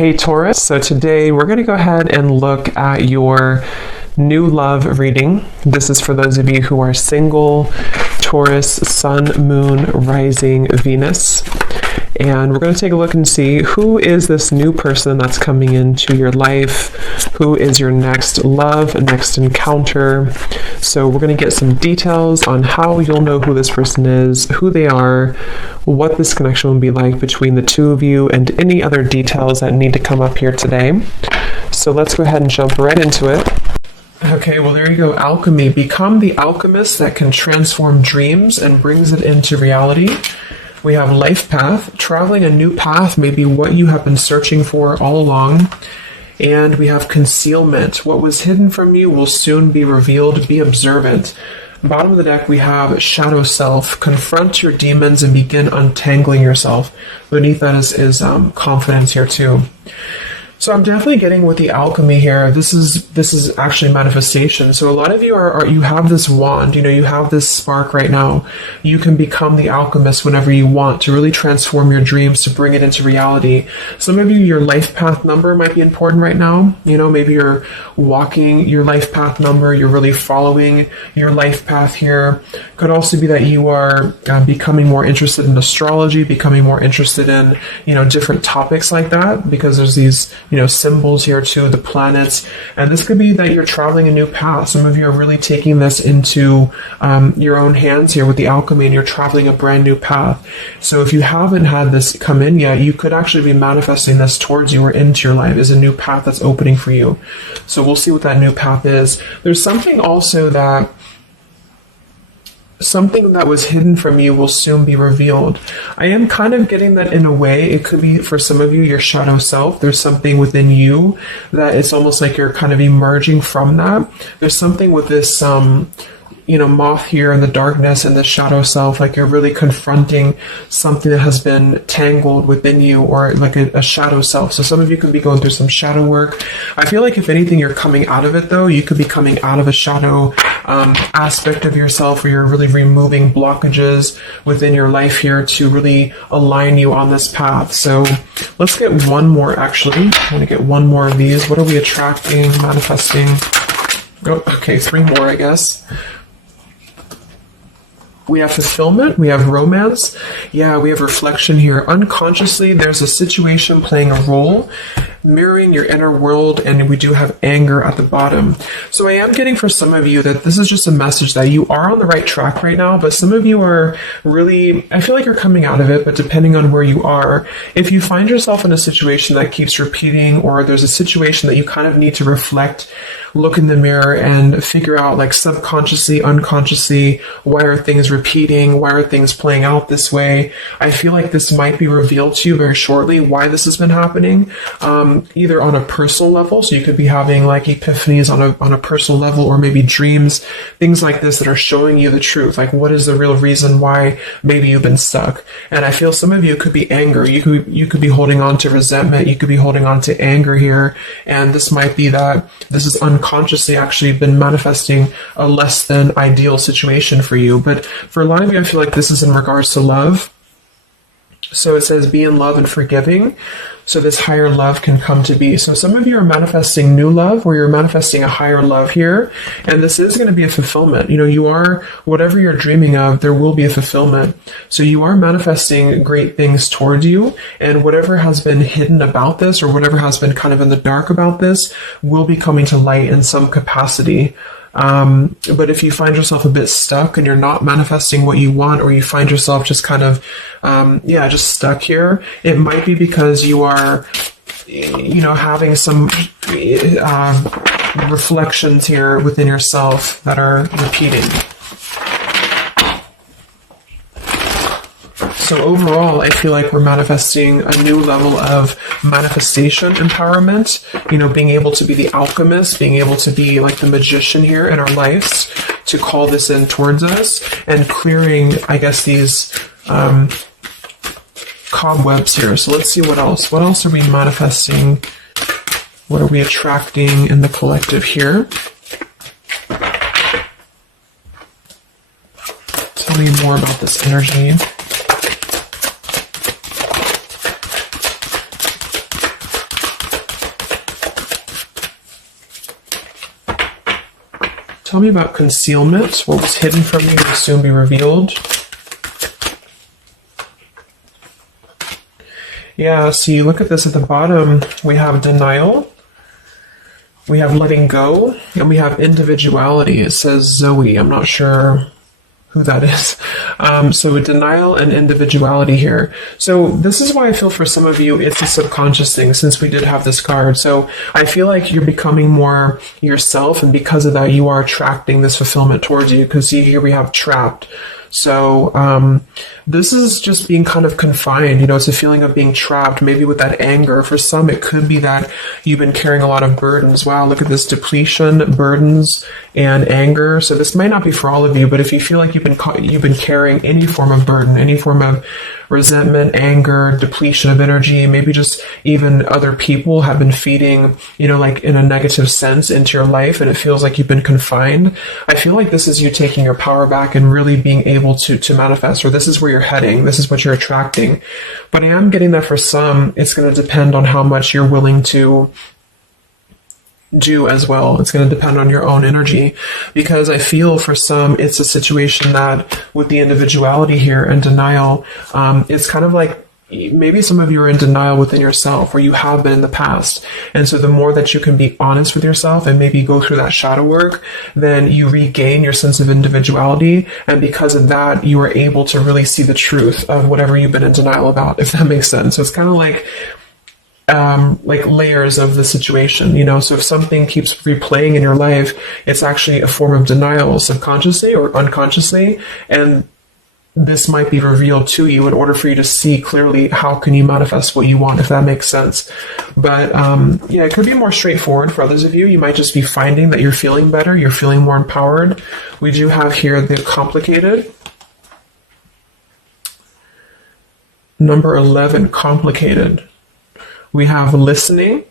Hey Taurus, so today we're going to go ahead and look at your new love reading. This is for those of you who are single, Taurus, Sun, Moon, Rising, Venus. And we're going to take a look and see who is this new person that's coming into your life, who is your next love, next encounter. So we're going to get some details on how you'll know who this person is, who they are, what this connection will be like between the two of you, and any other details that need to come up here today. So let's go ahead and jump right into it. Okay, well there you go, alchemy. Become the alchemist that can transform dreams and brings it into reality. We have life path. Traveling a new path may be what you have been searching for all along. And we have concealment. What was hidden from you will soon be revealed. Be observant. Bottom of the deck, we have shadow self. Confront your demons and begin untangling yourself. Beneath that is confidence here too. So I'm definitely getting with the alchemy here. This is actually manifestation. So a lot of you you have this wand, you have this spark right now. You can become the alchemist whenever you want to really transform your dreams, to bring it into reality. Some of you, your life path number might be important right now. Maybe you're walking your life path number. You're really following your life path here. Could also be that you are becoming more interested in astrology, becoming more interested in, different topics like that, because there's these symbols here too, the planets. And this could be that you're traveling a new path. Some of you are really taking this into your own hands here with the alchemy, and you're traveling a brand new path. So if you haven't had this come in yet, you could actually be manifesting this towards you or into your life as a new path that's opening for you. So we'll see what that new path is. There's something also that something that was hidden from you will soon be revealed. I am kind of getting that in a way. It could be for some of you, your shadow self. There's something within you that it's almost like you're kind of emerging from that. There's something with this, moth here in the darkness and the shadow self, like you're really confronting something that has been tangled within you, or like a shadow self. So some of you could be going through some shadow work. I feel like if anything, you're coming out of it though. You could be coming out of a shadow aspect of yourself where you're really removing blockages within your life here to really align you on this path. So let's get one more actually. I want to get one more of these. What are we attracting, manifesting? Oh, okay, 3 more, I guess. We have fulfillment, we have romance, we have reflection here. Unconsciously, there's a situation playing a role, mirroring your inner world, and we do have anger at the bottom. So I am getting for some of you that this is just a message that you are on the right track right now, but some of you are really, I feel like you're coming out of it, but depending on where you are, if you find yourself in a situation that keeps repeating, or there's a situation that you kind of need to reflect, look in the mirror and figure out, like, subconsciously, unconsciously, why are things repeating? Why are things playing out this way? I feel like this might be revealed to you very shortly why this has been happening, either on a personal level. So you could be having like epiphanies on a personal level, or maybe dreams, things like this that are showing you the truth. Like, what is the real reason why maybe you've been stuck? And I feel some of you could be anger. You could be holding on to resentment. You could be holding on to anger here. And this might be that this is unconsciously actually been manifesting a less than ideal situation for you. But for a lot of you, I feel like this is in regards to love. So it says be in love and forgiving, so this higher love can come to be. So some of you are manifesting new love, or you're manifesting a higher love here, and this is going to be a fulfillment. You are, whatever you're dreaming of, there will be a fulfillment. So you are manifesting great things towards you, and whatever has been hidden about this, or whatever has been kind of in the dark about this, will be coming to light in some capacity. But if you find yourself a bit stuck and you're not manifesting what you want, or you find yourself just kind of, just stuck here, it might be because you are, having some reflections here within yourself that are repeating. So overall, I feel like we're manifesting a new level of manifestation empowerment, being able to be the alchemist, being able to be like the magician here in our lives, to call this in towards us, and clearing, I guess, these cobwebs here. So let's see what else. What else are we manifesting? What are we attracting in the collective here? Tell me more about this energy. Tell me about concealment. What was hidden from you will soon be revealed. Yeah, so you look at this at the bottom, we have denial, we have letting go, and we have individuality. It says Zoe. I'm not sure who that is. So denial and individuality here. So this is why I feel for some of you, it's a subconscious thing since we did have this card. So I feel like you're becoming more yourself, and because of that, you are attracting this fulfillment towards you, because see here we have trapped. So this is just being kind of confined, you know, it's a feeling of being trapped, maybe with that anger. For some, it could be that you've been carrying a lot of burdens. Wow, look at this depletion, burdens, and anger. So this might not be for all of you, but if you feel like you've been carrying any form of burden, any form of resentment, anger, depletion of energy, maybe just even other people have been feeding, you know, like in a negative sense into your life, and it feels like you've been confined. I feel like this is you taking your power back and really being able to manifest, or this is where you're heading, this is what you're attracting. But I am getting that for some, it's going to depend on how much you're willing to do as well. It's going to depend on your own energy, because I feel for some it's a situation that with the individuality here and denial, it's kind of like maybe some of you are in denial within yourself, or you have been in the past. And so the more that you can be honest with yourself and maybe go through that shadow work, then you regain your sense of individuality. And because of that, you are able to really see the truth of whatever you've been in denial about, if that makes sense. So it's kind of like layers of the situation, you know. So if something keeps replaying in your life, it's actually a form of denial subconsciously or unconsciously, and this might be revealed to you in order for you to see clearly how can you manifest what you want, if that makes sense. But yeah, it could be more straightforward for others of you. You might just be finding that you're feeling better, you're feeling more empowered. We do have here the complicated. Number 11, complicated. We have listening.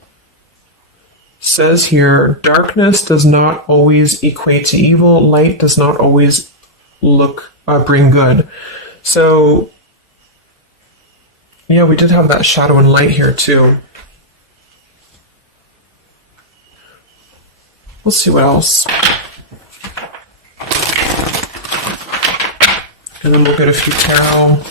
Says here, darkness does not always equate to evil. Light does not always bring good. So, yeah, we did have that shadow and light here too. We'll see what else. And then we'll get a few tarot.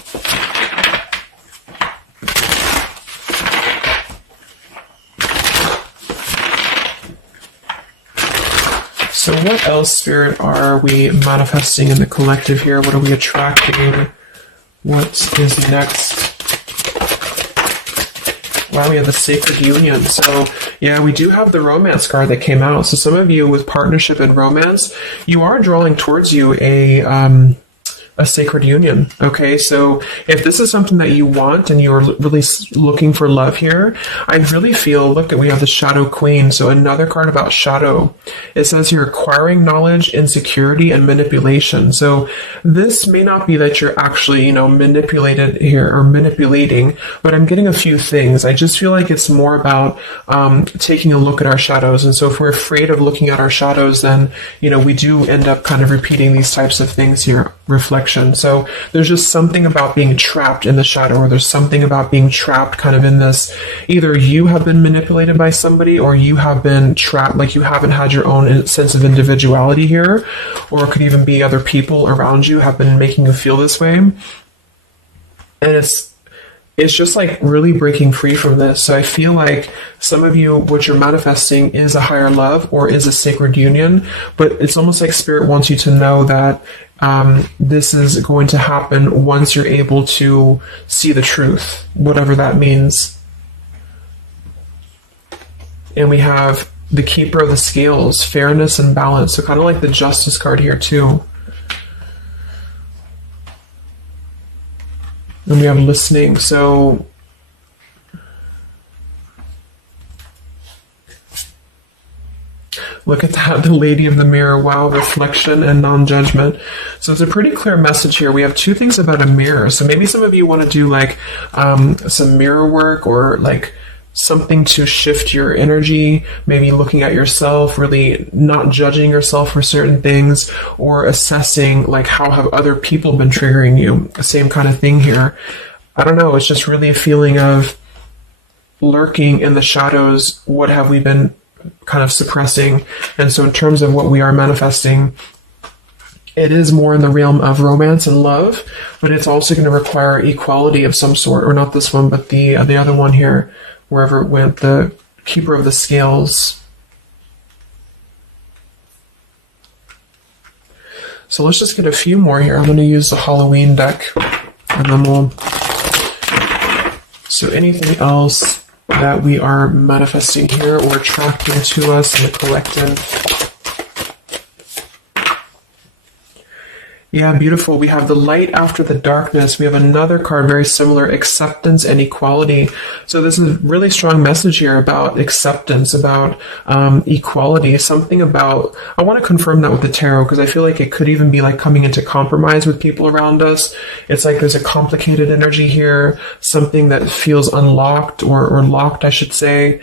So what else, Spirit, are we manifesting in the collective here? What are we attracting? What is next? Wow, we have the Sacred Union. So, yeah, we do have the Romance card that came out. So some of you with partnership and romance, you are drawing towards you a sacred union. Okay, so if this is something that you want and you're really looking for love here, I really feel, look at, we have the Shadow Queen. So another card about shadow. It says you're acquiring knowledge, insecurity, and manipulation. So this may not be that you're actually, you know, manipulated here or manipulating, but I'm getting a few things. I just feel like it's more about taking a look at our shadows. And so if we're afraid of looking at our shadows, then, you know, we do end up kind of repeating these types of things here. Reflection. So there's just something about being trapped in the shadow, or there's something about being trapped kind of in this, either you have been manipulated by somebody, or you have been trapped, like you haven't had your own sense of individuality here, or it could even be other people around you have been making you feel this way. And it's just like really breaking free from this. So I feel like some of you, what you're manifesting is a higher love or is a sacred union, but it's almost like Spirit wants you to know that this is going to happen once you're able to see the truth, whatever that means. And we have the Keeper of the Scales, fairness and balance. So kind of like the Justice card here too. And we have listening. So look at that, the Lady of the Mirror. Wow, reflection and non-judgment. So it's a pretty clear message here. We have two things about a mirror. So maybe some of you want to do like some mirror work, or like something to shift your energy, maybe looking at yourself, really not judging yourself for certain things, or assessing like how have other people been triggering you. Same kind of thing here. I don't know, it's just really a feeling of lurking in the shadows. What have we been kind of suppressing. And so in terms of what we are manifesting, it is more in the realm of romance and love, but it's also going to require equality of some sort, or not this one, but the other one here, wherever it went, the Keeper of the Scales. So let's just get a few more here. I'm going to use the Halloween deck, and then we'll... So anything else that we are manifesting here or attracting to us in the collective? Yeah, beautiful. We have the light after the darkness. We have another card very similar, acceptance and equality. So this is a really strong message here about acceptance, about equality, something about, I want to confirm that with the tarot because I feel like it could even be like coming into compromise with people around us. It's like there's a complicated energy here, something that feels unlocked or locked, I should say.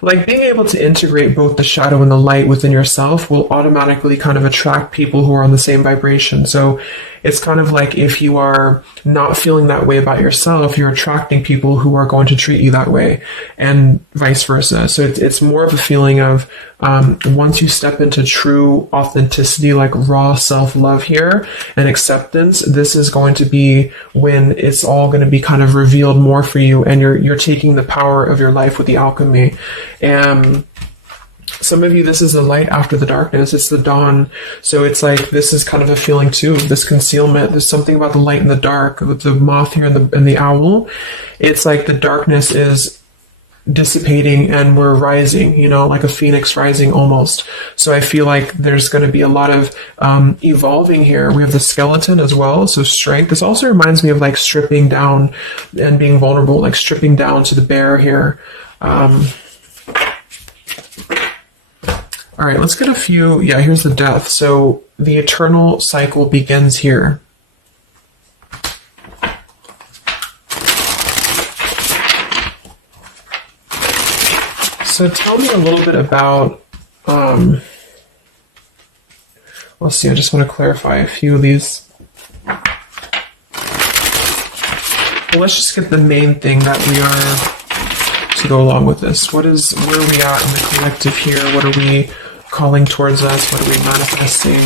Like being able to integrate both the shadow and the light within yourself will automatically kind of attract people who are on the same vibration. So it's kind of like if you are not feeling that way about yourself, you're attracting people who are going to treat you that way, and vice versa. So it's more of a feeling of once you step into true authenticity, like raw self-love here and acceptance, this is going to be when it's all going to be kind of revealed more for you, and you're taking the power of your life with the alchemy. And some of you, this is the light after the darkness. It's the dawn. So it's like, this is kind of a feeling too, this concealment. There's something about the light and the dark, with the moth here and the owl. It's like the darkness is dissipating and we're rising, you know, like a phoenix rising almost. So I feel like there's going to be a lot of evolving here. We have the skeleton as well. So strength. This also reminds me of like stripping down and being vulnerable, like stripping down to the bare here. All right, let's get a few. Yeah, here's the death. So the eternal cycle begins here. So tell me a little bit about, let's see, I just want to clarify a few of these. Well, let's just get the main thing that we are to go along with this. Where are we at in the collective here? What are we calling towards us? What are we manifesting?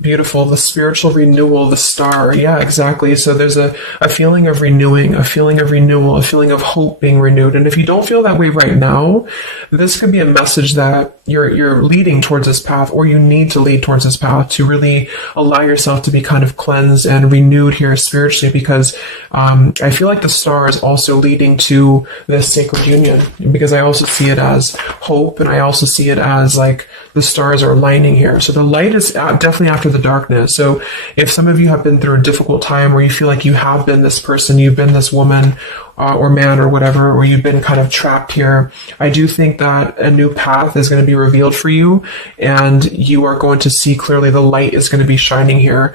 Beautiful. The spiritual renewal, the star. Yeah, exactly. So there's a feeling of renewing, a feeling of renewal, a feeling of hope being renewed. And if you don't feel that way right now, this could be a message that you're leading towards this path, or you need to lead towards this path to really allow yourself to be kind of cleansed and renewed here spiritually, because I feel like the star is also leading to this sacred union, because I also see it as hope, and I also see it as like the stars are aligning here. So the light is definitely after the darkness. So if some of you have been through a difficult time where you feel like you have been this person, you've been this woman or man or whatever, or you've been kind of trapped here, I do think that a new path is going to be revealed for you, and you are going to see clearly the light is going to be shining here,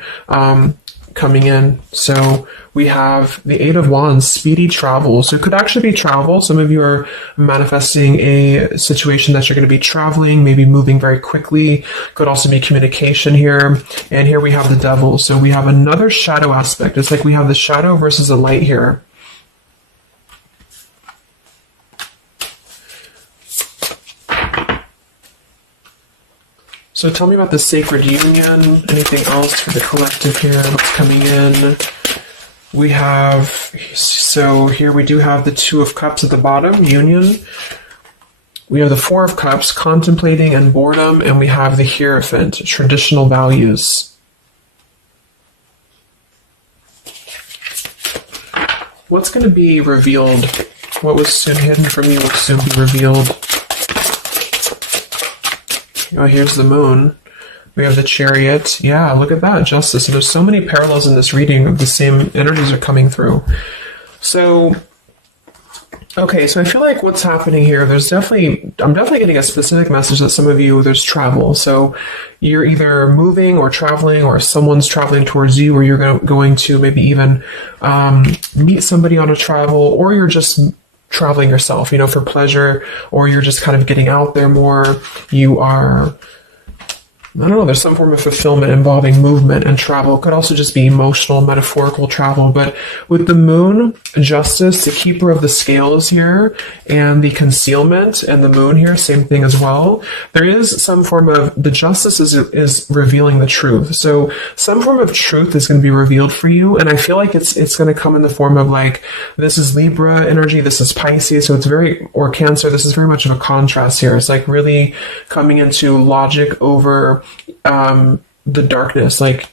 coming in. So we have the Eight of Wands, speedy travel. So it could actually be travel. Some of you are manifesting a situation that you're going to be traveling, maybe moving very quickly. Could also be communication here. And here we have the Devil. So we have another shadow aspect. It's like we have the shadow versus the light here. So tell me about the sacred union. Anything else for the collective here that's coming in? We have, so here we do have the Two of Cups at the bottom, union. We have the Four of Cups, contemplating and boredom, and we have the Hierophant, traditional values. What's going to be revealed? What was soon hidden from you will soon be revealed. Oh, here's the Moon. We have the Chariot. Yeah, look at that, Justice. And there's so many parallels in this reading of the same energies are coming through. So, okay, so I feel like what's happening here, I'm definitely getting a specific message that some of you, there's travel. So you're either moving or traveling, or someone's traveling towards you, or you're going to maybe even meet somebody on a travel, or you're just traveling yourself, for pleasure, or you're just kind of getting out there more. You are I don't know, there's some form of fulfillment involving movement and travel. It could also just be emotional, metaphorical travel. But with the moon, justice, the keeper of the scales here, and the concealment, and the moon here, same thing as well. There is some form of, the justice is revealing the truth. So some form of truth is going to be revealed for you. And I feel like it's going to come in the form of like, this is Libra energy, this is Pisces. So it's very, or Cancer, this is very much of a contrast here. It's like really coming into logic over the darkness. Like,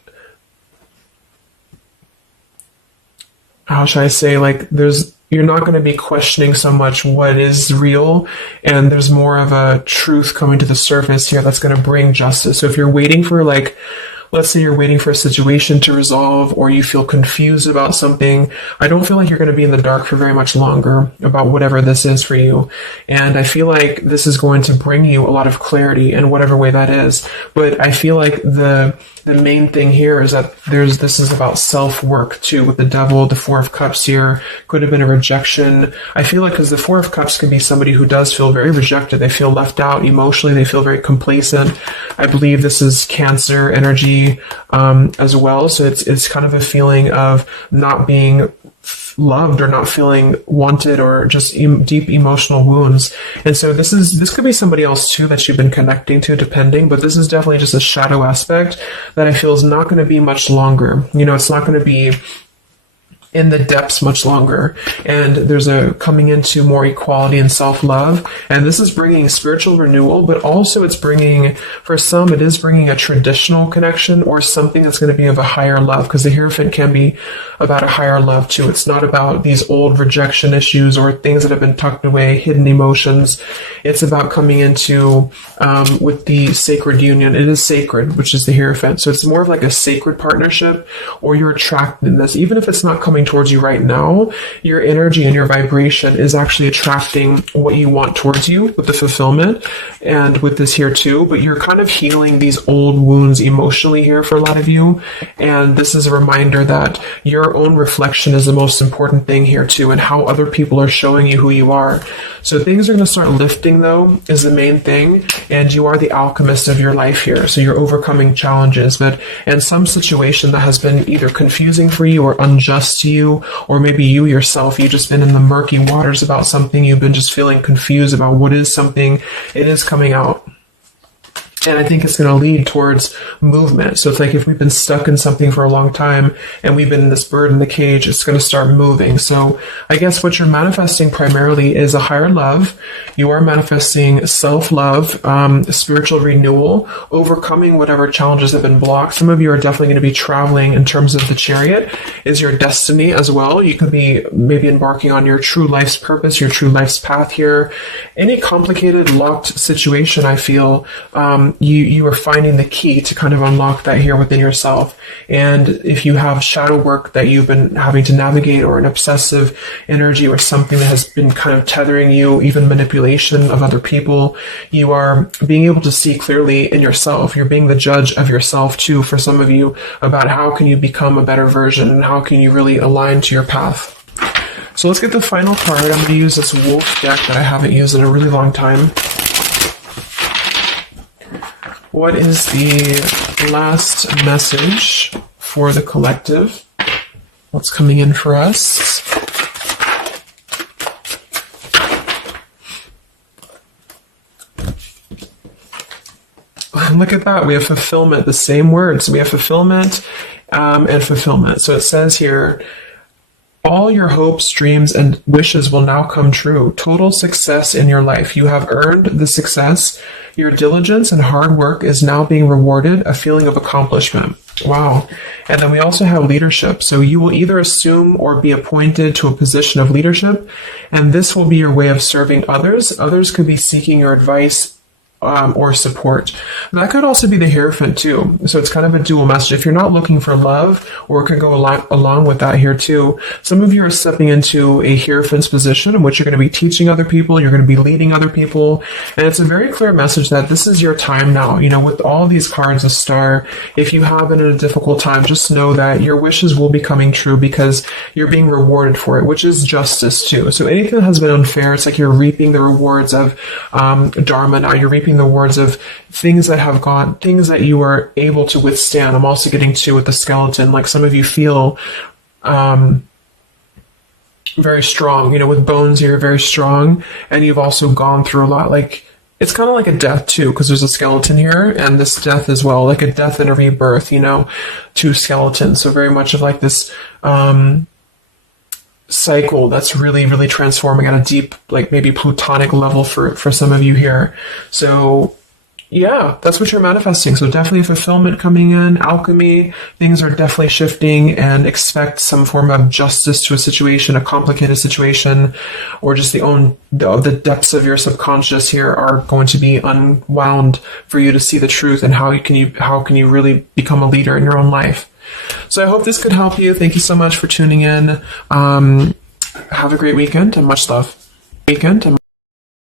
how should I say, like you're not going to be questioning so much what is real, and there's more of a truth coming to the surface here that's going to bring justice. So if you're waiting for, like, let's say you're waiting for a situation to resolve, or you feel confused about something, I don't feel like you're going to be in the dark for very much longer about whatever this is for you. And I feel like this is going to bring you a lot of clarity in whatever way that is. But I feel like the main thing here is that this is about self-work too, with the Devil, the Four of Cups here. Could have been a rejection. I feel like, because the Four of Cups can be somebody who does feel very rejected. They feel left out emotionally. They feel very complacent. I believe this is Cancer energy as well. So it's kind of a feeling of not being loved, or not feeling wanted, or just deep emotional wounds. And so this could be somebody else too that you've been connecting to, depending, but this is definitely just a shadow aspect that I feel is not going to be much longer. You know, it's not going to be in the depths much longer. And there's a coming into more equality and self-love. And this is bringing spiritual renewal, but also it's bringing, for some, it is bringing a traditional connection, or something that's going to be of a higher love, because the Hierophant can be about a higher love too. It's not about these old rejection issues or things that have been tucked away, hidden emotions. It's about coming into, with the sacred union. It is sacred, which is the Hierophant. So it's more of like a sacred partnership, or you're attracted in this. Even if it's not coming towards you right now, your energy and your vibration is actually attracting what you want towards you with the fulfillment, and with this here too. But you're kind of healing these old wounds emotionally here for a lot of you. And this is a reminder that your own reflection is the most important thing here too, and how other people are showing you who you are. So things are going to start lifting, though, is the main thing. And you are the alchemist of your life here. So you're overcoming challenges, but in some situation that has been either confusing for you or unjust to you, or maybe you yourself, you've just been in the murky waters about something, you've been just feeling confused about what is something, it is coming out. And I think it's going to lead towards movement. So it's like, if we've been stuck in something for a long time and we've been in this bird in the cage, it's going to start moving. So I guess what you're manifesting primarily is a higher love. You are manifesting self-love, spiritual renewal, overcoming whatever challenges have been blocked. Some of you are definitely going to be traveling in terms of the Chariot is your destiny as well. You could be maybe embarking on your true life's purpose, your true life's path here. Any complicated, locked situation, I feel, you are finding the key to kind of unlock that here within yourself. And if you have shadow work that you've been having to navigate, or an obsessive energy, or something that has been kind of tethering you, even manipulation of other people, you are being able to see clearly in yourself. You're being the judge of yourself too, for some of you, about how can you become a better version, and how can you really align to your path. So let's get the final card. I'm going to use this wolf deck that I haven't used in a really long time. What is the last message for the collective? What's coming in for us? Look at that. We have fulfillment, the same words. We have fulfillment and fulfillment. So it says here, all your hopes, dreams, and wishes will now come true. Total success in your life. You have earned the success. Your diligence and hard work is now being rewarded, a feeling of accomplishment. Wow. And then we also have leadership. So you will either assume or be appointed to a position of leadership, and this will be your way of serving others. Others could be seeking your advice or support. That could also be the Hierophant too. So it's kind of a dual message. If you're not looking for love, or it could go along with that here too, some of you are stepping into a Hierophant's position in which you're going to be teaching other people, you're going to be leading other people, and it's a very clear message that this is your time now. You know, with all these cards, a star, if you have been in a difficult time, just know that your wishes will be coming true, because you're being rewarded for it, which is justice too. So anything that has been unfair, it's like you're reaping the rewards of Dharma now. You're reaping reaping the rewards of things that you are able to withstand. I'm also getting to with the skeleton, like some of you feel very strong, with bones here, very strong, and you've also gone through a lot. Like, it's kind of like a death too, because there's a skeleton here, and this death as well, like a death and a rebirth, two skeletons. So very much of like this cycle that's really, really transforming at a deep, like maybe plutonic level for some of you here. So yeah, that's what you're manifesting. So definitely fulfillment coming in, alchemy, things are definitely shifting, and expect some form of justice to a situation, a complicated situation, or just the depths of your subconscious here are going to be unwound for you to see the truth and how can you really become a leader in your own life. So I hope this could help you. Thank you so much for tuning in. Have a great weekend and much love.